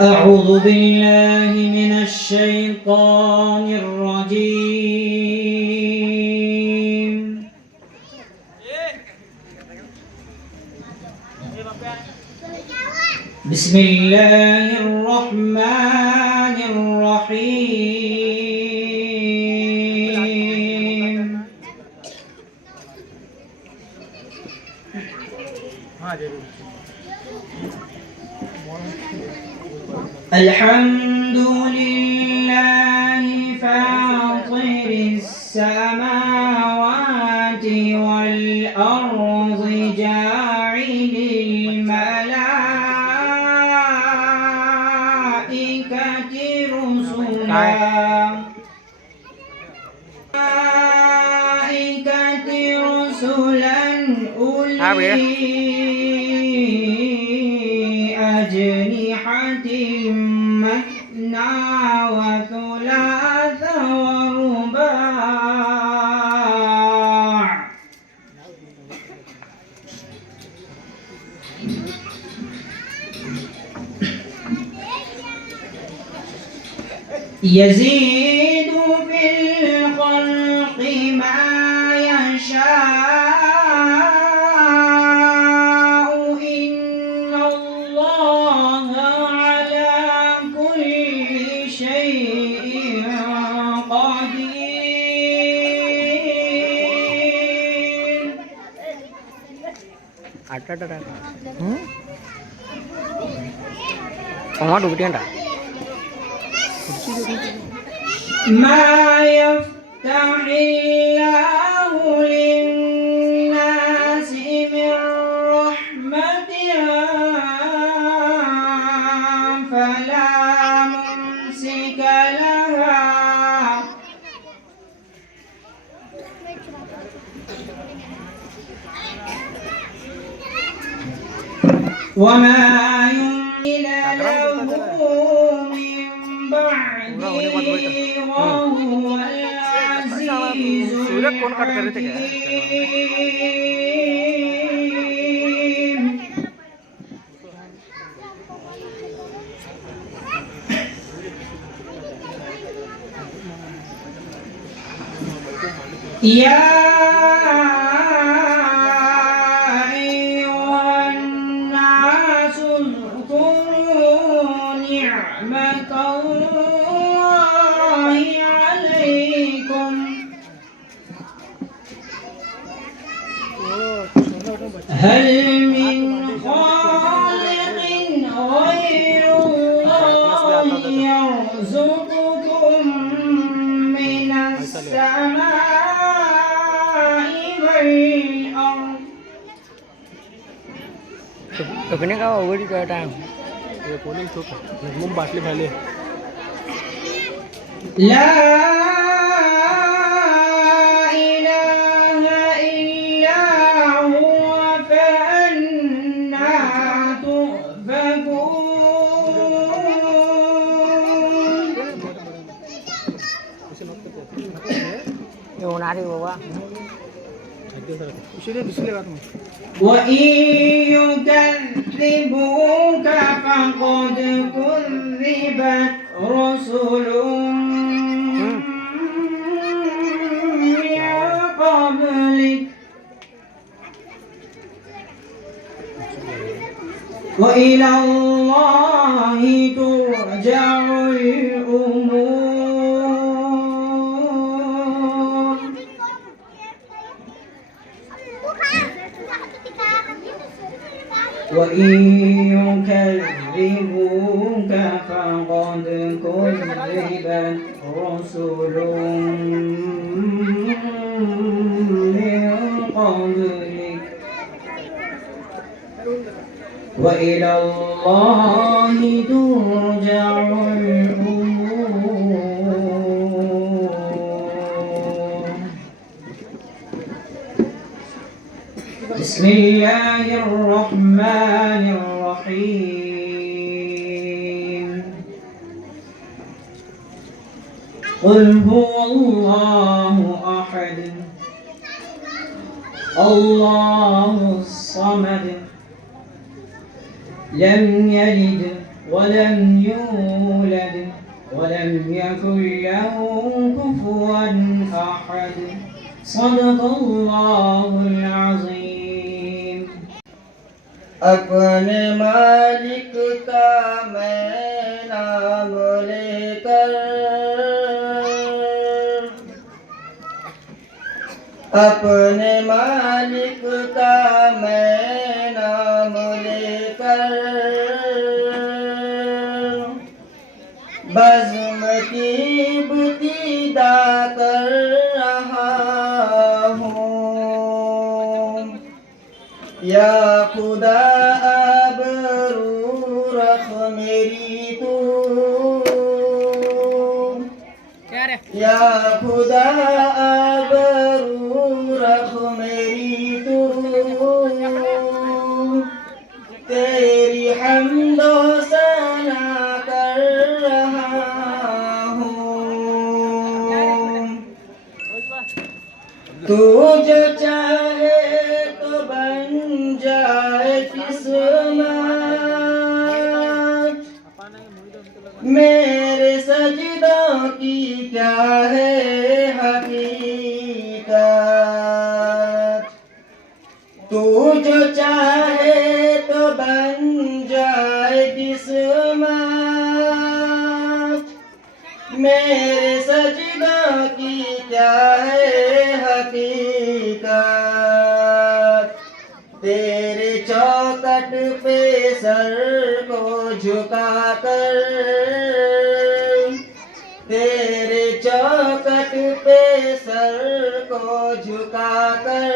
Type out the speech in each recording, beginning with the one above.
أعوذ بالله من الشيطان الرجيم. بسم الله الرحمن الرحيم. الحمد لله فاطر السماوات والأرض جاعل الملائكة رسلا أولي أجنحة مثنى وثلاث ورباع يزيد في الخلق ما يشاء إن الله على كل شيء قدير. ما يفتح الله للناس من رحمة فلا ممسك لها وما يملل له من بعده وهو العزيز الحكيم. يا أيها الناس اذكروا نعمة الله عليكم هل من خالق غير الله يرزقكم من السماء والأرض لا إله إلا هو فأنى تؤفكون. وإن يكذبوك فقد كذبت رسل من قبلك وإلى الله ترجع الأمور. وإن يكذبوك فقد كذبت رسل من قبلك وإلى الله ترجع الأمور. بسم الله الرحمن الرحيم. قل هو الله أحد الله الصمد لم يلد ولم يولد ولم يكن له كفوا أحد صدق الله العظيم. اپنے مالک کا میں نام لے کر، اپنے مالک کا میں نام لے کر، بزم کی ابتدا کر رہا ہوں، یا خدا آبرو رکھ میری تو، یا خدا آبرو رکھ میری تو، تیری حمد و ثنا کر رہا ہوں، تو جو چاہے تو بن جائے قسمت، میرے سجدوں کی کیا ہے حقیقت، تو جو چاہے تو بن جائے قسمت، میرے سجدوں کی کیا ہے حقیقت، تیرے چوکٹ پہ سر کو جھکا کر، تیرے چوکٹ پہ سر کو جھکا کر،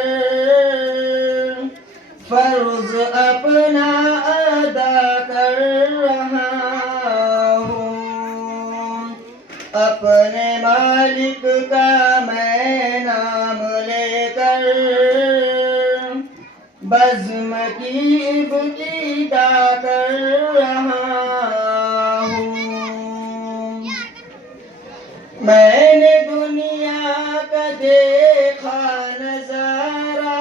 فرض اپنا ادا کر رہا ہوں، اپنے مالک کا میں نام لے کر، بزم کی ابتدا کر رہا ہوں، میں نے دنیا کا دیکھا نظارہ،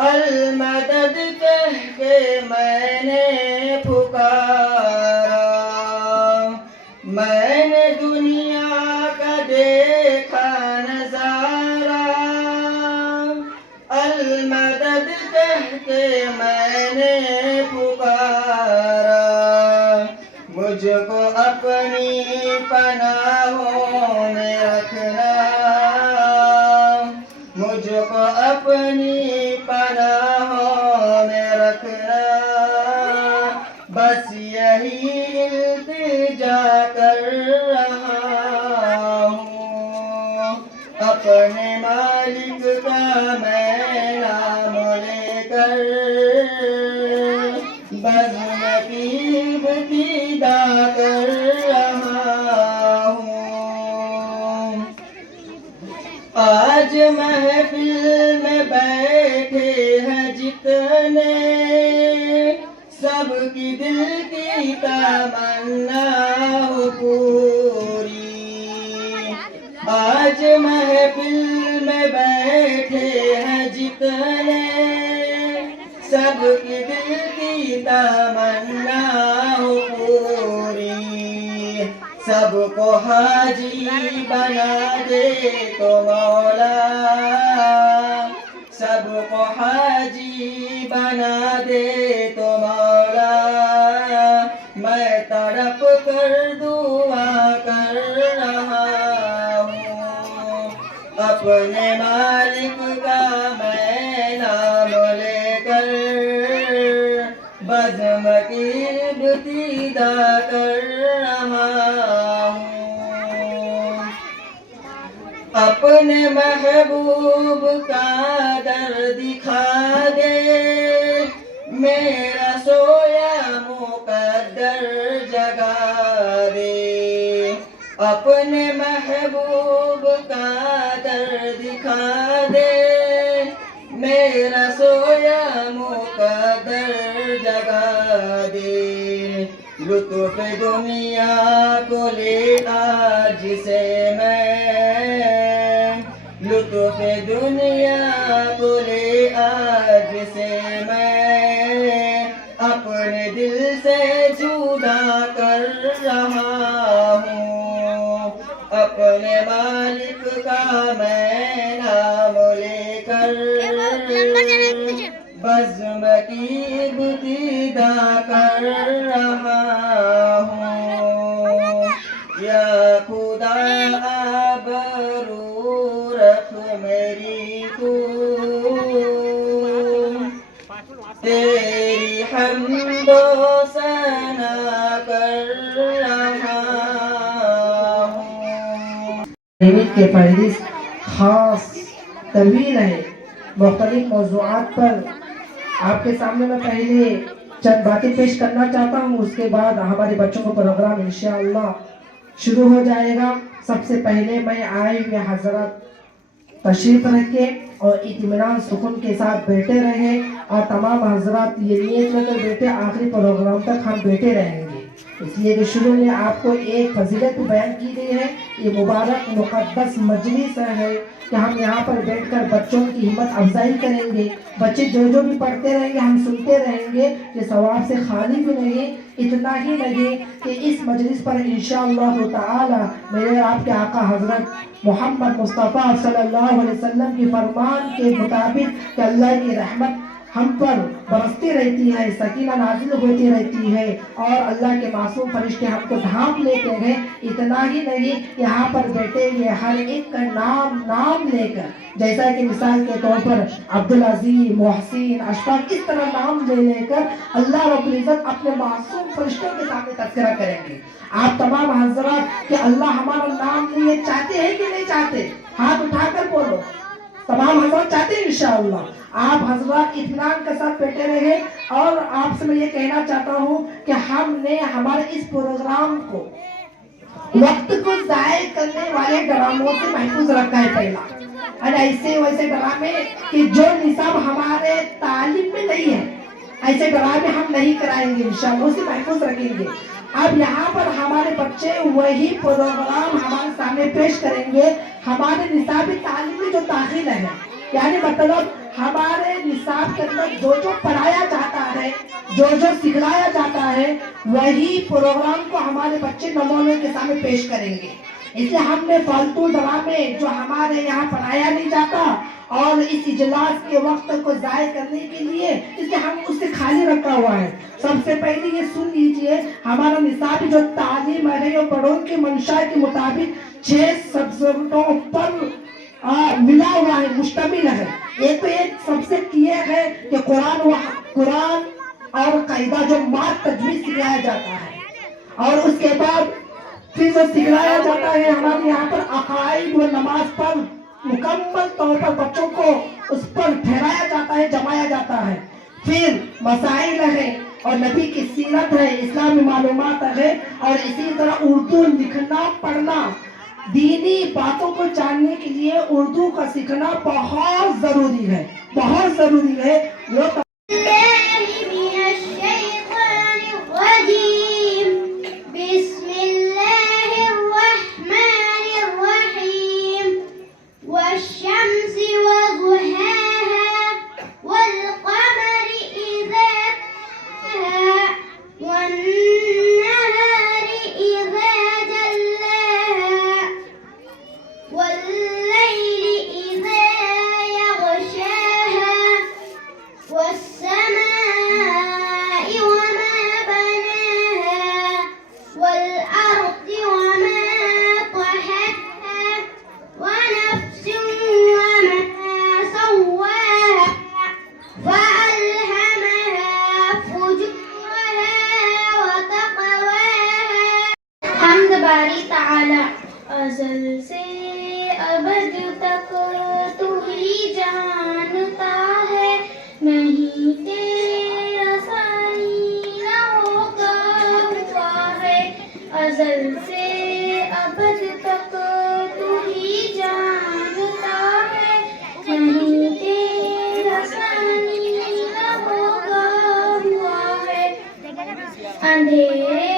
المدد کہہ کے میں نے پکارا، میں نے دنیا کا دیکھا نظارہ، المدد کہہ کے میں نے پکارا، مجھ کو اپنی پناہوں میں رکھنا، مجھ کو اپنی پناہوں میں رکھنا، بس یہی التجا کر رہا ہوں، اپنے مالک کا میں نام لے کر، بزم کی ابتدا کر رہا ہوں، آج محفل میں بیٹھے ہیں جتنے، سب کی دل کی تمنا ہو پوری، آج محفل میں بیٹھے ہیں جتنے، سب کی دل کی تمنا ہو پوری، سب کو حاجی بنا دے تو مولا، سب کو حاجی بنا دے تو مولا، میں تڑپ کر دعا کر رہا ہوں، اپنے مالک کا میں نام لے کر، بزم کی ابتدا کر رہا ہوں، اپنے محبوب کا در دکھا دے، میرا سویا مقدر جگا دے، اپنے محبوب کا در دکھا دے، میرا سویا مقدر جگا دے، لطف دنیا کو لے آج سے میں، لطف دنیا کو لے آج سے میں، اپنے اپنے دل سے جدا کر رہا ہوں، اپنے مالک کا میں نام لے کر بزم کی ابتدا کر رہا ہوں۔ یا خدا آبرو رکھ میری تو، تیری حمد و ثنا کر رہا ہوں۔ کے فہرست خاص طویل ہے، مختلف موضوعات پر آپ کے سامنے میں پہلے چند باتیں پیش کرنا چاہتا ہوں، اس کے بعد ہمارے بچوں کو پروگرام انشاءاللہ شروع ہو جائے گا۔ سب سے پہلے میں آئے ہوئے حضرات تشریف رکھے اور اطمینان سکون کے ساتھ بیٹھے رہے، اور تمام حضرات یہ نیت لے کر بیٹھے آخری پروگرام تک ہم بیٹھے رہیں گے، اس لیے کہ شروع میں آپ کو ایک فضیلت بیان کی گئی ہے۔ یہ مبارک مقدس مجلس ہے کہ ہم یہاں پر بیٹھ کر بچوں کی ہمت افزائی کریں گے، بچے جو بھی پڑھتے رہیں گے ہم سنتے رہیں گے، یہ ثواب سے خالی بھی نہیں۔ اتنا ہی نہیں کہ اس مجلس پر انشاءاللہ تعالی میرے آپ کے آقا حضرت محمد مصطفیٰ صلی اللہ علیہ وسلم کی فرمان کے مطابق کہ اللہ کی رحمت ہم پر برستی رہتی ہے، سکینہ نازل ہوتی رہتی ہے، اور اللہ کے معصوم فرشتے ہم کو ڈھانپ لیتے ہیں۔ اتنا ہی نہیں، یہاں پر بیٹھے ہوئے ہر ایک کا نام لے کر، جیسا کہ مثال کے طور پر عبدالعزیز، محسن، اشفاق، اس طرح نام لے کر اللہ رب العزت اپنے معصوم فرشتوں کے سامنے تذکرہ کریں گے۔ آپ تمام حضرات کہ اللہ ہمارا نام لیے چاہتے ہیں کہ نہیں چاہتے؟ ہاتھ اٹھا کر بولو۔ تمام حضرات چاہتے ہیں انشاءاللہ۔ آپ حضرات اطمینان کے ساتھ بیٹھے رہے، اور آپ سے میں یہ کہنا چاہتا ہوں کہ ہم نے ہمارے اس پروگرام کو وقت کو ضائع کرنے والے ڈراموں سے محفوظ رکھا ہے۔ پہلا اور ایسے ویسے ڈرامے کہ جو نصاب ہمارے تعلیم میں نہیں ہے، ایسے ڈرامے ہم نہیں کرائیں گے، انشاءاللہ اسے محفوظ رکھیں گے۔ اب یہاں پر ہمارے بچے وہی پروگرام ہمارے سامنے پیش کریں گے، ہمارے نصابی تعلیم میں جو داخل ہے، یعنی مطلب ہمارے نصاب کے اندر جو پڑھایا جاتا ہے، جو سکھلایا جاتا ہے، وہی پروگرام کو ہمارے بچے نمونے کے سامنے پیش کریں گے۔ اس لیے ہم نے فالتو ڈرامے جو ہمارے یہاں پڑھایا نہیں جاتا اور اس اجلاس کے وقت کو ضائع کرنے کے لیے اس لیے ہم اس سے خالی رکھا ہوا ہے۔ سب سے پہلے یہ سن لیجئے، ہمارا نصابی جو تعلیم ہے وہ بڑوں کی منشا کے مطابق 6 سبجیکٹوں پر ملا ہوا ہے، مشتمل ہے۔ ایک تو ایک سب سے کلیئر ہے کہ قرآن اور قاعدہ جو مات تجوید سکھلایا جاتا ہے، اور اس کے بعد پھر جو سکھلایا جاتا ہے ہمارے یہاں پر عقائد و نماز پر مکمل طور پر بچوں کو اس پر ٹھہرایا جاتا ہے، جمایا جاتا ہے۔ پھر مسائل ہے اور نبی کی سیرت ہے، اسلامی معلومات ہے، اور اسی طرح اردو لکھنا پڑھنا، دینی باتوں کو جاننے کے لیے اردو کا سیکھنا بہت ضروری ہے، بہت ضروری ہے۔ وہ ازل سے ابد تک تو ہی جانتا ہے، نہیں تیرا ثانی نہ ہوگا ہوا ہے۔ ازل سے ابد تک تو ہی جانتا ہے، نہیں تیرا ثانی نہ ہوگا ہوا ہے۔ اندھیرے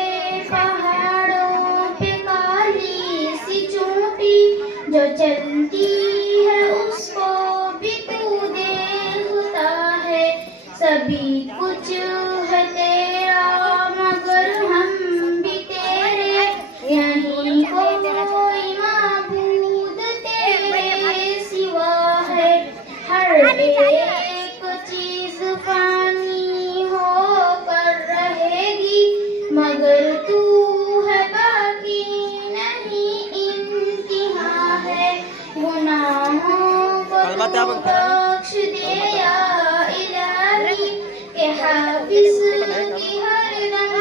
جو چلتی ہے اس کو بھی تو دیکھتا ہے، سبھی کچھ ہے تیرا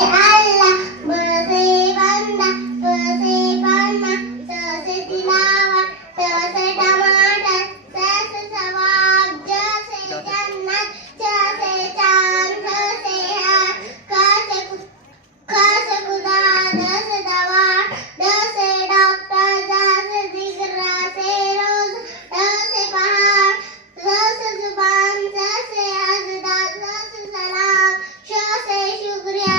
Allah bersih banda, bersih karma, bersih tilawah, bersih tamadan, bersih sawab, bersih jannat, bersih chan, bersih har, bersih kuda, bersih dawa, bersih dokter, bersih zikr, bersih roz, bersih pahar, bersih zuban, bersih azdat, bersih salam, bersih shukriya,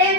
1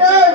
2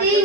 3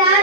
4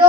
2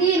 3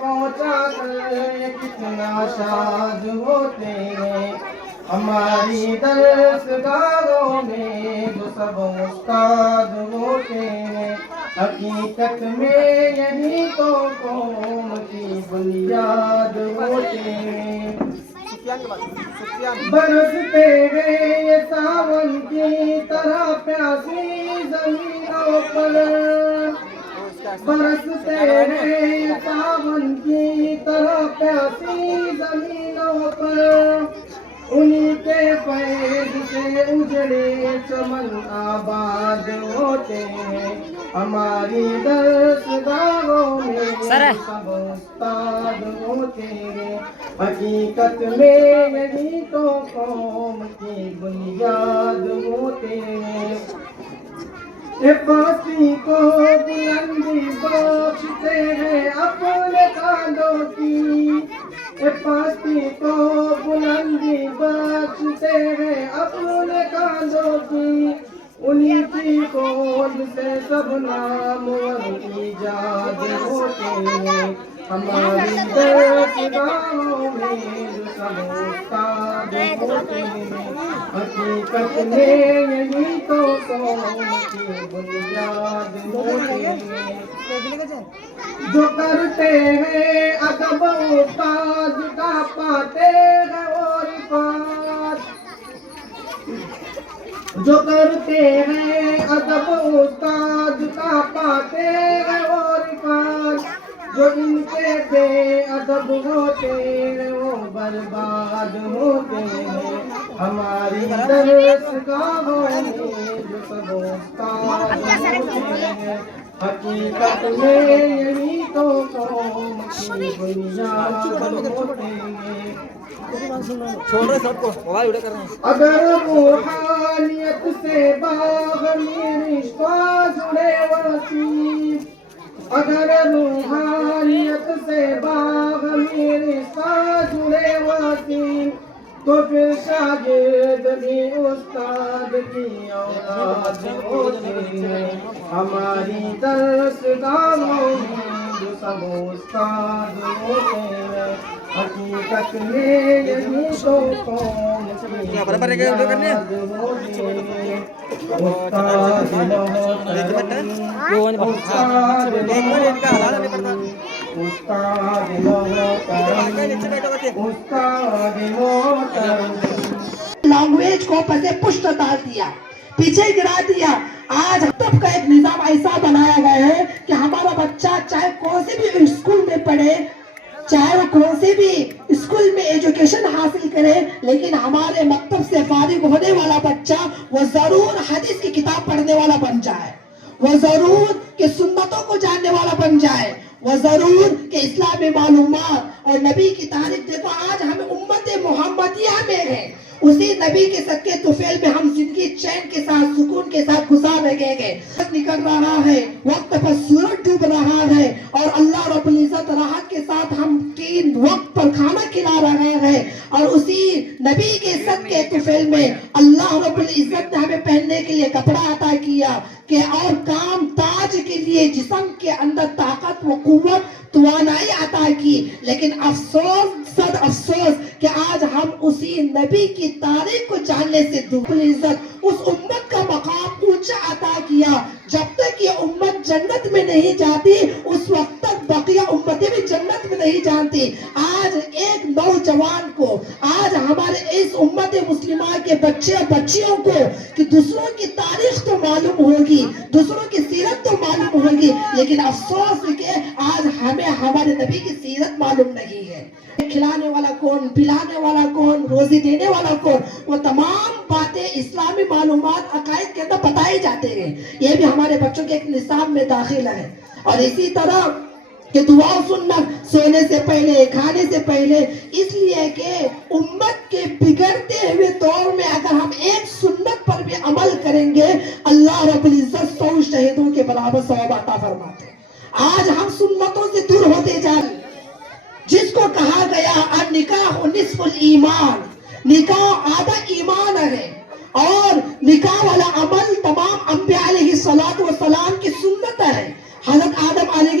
پہنچا کر کتنا شاد ہوتے ہیں. ہماری درسگاہوں میں جو سب استاد ہوتے ہیں, حقیقت میں یہی تو قوم کی بنیاد ہوتے ہیں. برستے ہیں یہ ساون کی طرح پیاسی زمینوں پر, برستے ہیں یہ ساون کی طرح پیاسی زمینوں پر. انہی کے فیض سے اجڑے چمن آباد ہوتے ہیں. ہماری درسگاہوں میں سب استاد ہوتے ہیں. حقیقت میں یہی تو قوم کی بنیاد ہوتے ہیں. یہ پاسی کو بلندی بخشتے ہیں اپنے کاندھوں کی, یہ پاسی کو بلندی بخشتے ہیں اپنے کاندھوں کی. انہی کی خود سے سب نامور ایجاد ہوتے ہیں. ہماری درسگاہوں میں جو سب استاد ہوتے ہیں. حقیقت میں یہی تو قوم کی بنیاد ہوتے ہیں. جو کرتے ہیں ادب استاد کا پاتے ہیں اور عفات, جو کرتے ہیں ادب استاد کا پاتے ہیں اور عفات. جو ان کے بے ادب ہوتے ہیں وہ برباد ہوتے ہیں. ہماری درسگاہوں میں جو سب استاد ہوتے ہیں. حقیقت میں یہی تو قوم کی بنیاد ہوتے ہیں. اگر روحانیت سے باغمی رشتہ جڑے وسیع, اگر روحانیت سے باغمی رشتہ جڑے وسیع, تو پھر شاگرد بھی استاد کی اولاد ہوتے ہیں. ہماری درسگاہوں میں جو سب استاد ہوتے ہیں. حقیقت میں یہی تو قوم کی بنیاد ہوتے ہیں. استاد محترم, استاد محترم, استاد محترم. لینگویج کو پسے پشت ڈال دیا, پیچھے گرا دیا. آج تب کا ایک نظام ایسا بنایا گیا ہے کہ ہمارا بچہ چاہے کون سے بھی اسکول میں پڑھے, چاہے وہ کون سے بھی اسکول میں ایجوکیشن حاصل کرے, لیکن ہمارے مکتب سے فارغ ہونے والا بچہ وہ ضرور حدیث کی کتاب پڑھنے والا بن جائے, وہ ضرور کہ سنتوں کو جاننے والا بن جائے, وہ ضرور کہ اسلامی معلومات اور نبی کی تاریخ. دیکھو آج ہم امت محمدیہ میں ہیں, اسی نبی کے صدقے طفیل میں ہم زندگی چین کے ساتھ سکون کے ساتھ گزار رہے گے. نکل رہا ہے, وقت پر سورج ڈوب رہا ہے, اور اللہ رب العزت راحت کے ساتھ ہم 3 وقت پر کھانا کھلا رہے ہیں. اور اسی نبی کے صدقے طفیل میں اللہ رب العزت نے ہمیں پہننے کے لیے کپڑا عطا کیا کہ اور کام تاج کے لیے جسم کے اندر طاقت و قوت توانائی عطا کی. لیکن افسوس صد افسوس کہ آج ہم اسی نبی کی تاریخ کو جاننے سے دور. عزت اس امت کا مقام اونچا عطا کیا. جب تک یہ امت جنت میں نہیں جاتی اس وقت تک بقیہ امتیں بھی جنت میں نہیں جانتی. آج ایک نوجوان کو, آج ہمارے اس امت مسلمہ کے بچے اور بچیوں کو کہ دوسروں کی تاریخ تو معلوم ہوگی, دوسروں کی سیرت تو معلوم ہوگی, لیکن افسوس کہ آج ہمیں ہمارے نبی کی سیرت معلوم نہیں ہے. کھلانے والا کون, پلانے والا کون, روزی دینے والا کون, وہ تمام باتیں اسلامی معلومات عقائد کے اندر بتائی جاتے ہیں. یہ بھی ہمارے بچوں کے ایک نصاب میں داخل ہے. اور اسی طرح کہ دعا سننا سونے سے پہلے, کھانے سے پہلے, اس لیے کہ امت کے بگڑتے ہوئے دور میں اگر ہم ایک سنت پر بھی عمل کریں گے اللہ رب العزت 100 شہیدوں کے برابر ثواب عطا فرماتے ہیں. آج ہم سنتوں سے دور ہوتے جا رہے ہیں. جس کو کہا گیا النکاح نصف الایمان, نکاح آدھا ایمان ہے, اور نکاح والا عمل تمام انبیاء علیہ الصلوۃ والسلام کی سنت ہے. حضرت آدم علیہ